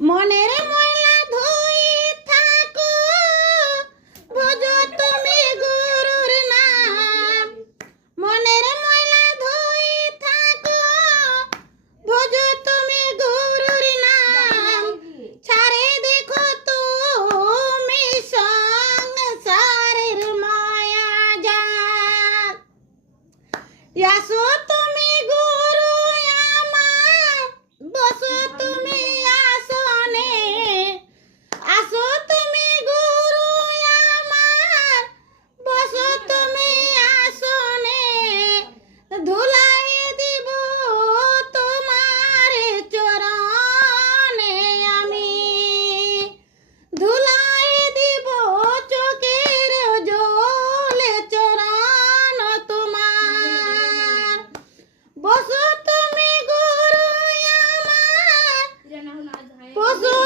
মনের ময়লা ধুই থাকো, ভজো তুমি গুরুর নাম। মনের ময়লা ধুই থাকো, ভজো তুমি গুরুর নাম। ছাড়ে দেখো তুমি সংসারের মায়া জাল। আসো তুমি গুরু আমার, বসো তুমি আসনে। আসো তুমি গুরু আমার, বসো তুমি আসনে। ধুলাই দিব তোমার চরণে আমি, ধুলাই দিব চোখের জলে চরণ তোমার। বসো তুমি গুরু আমার, বসো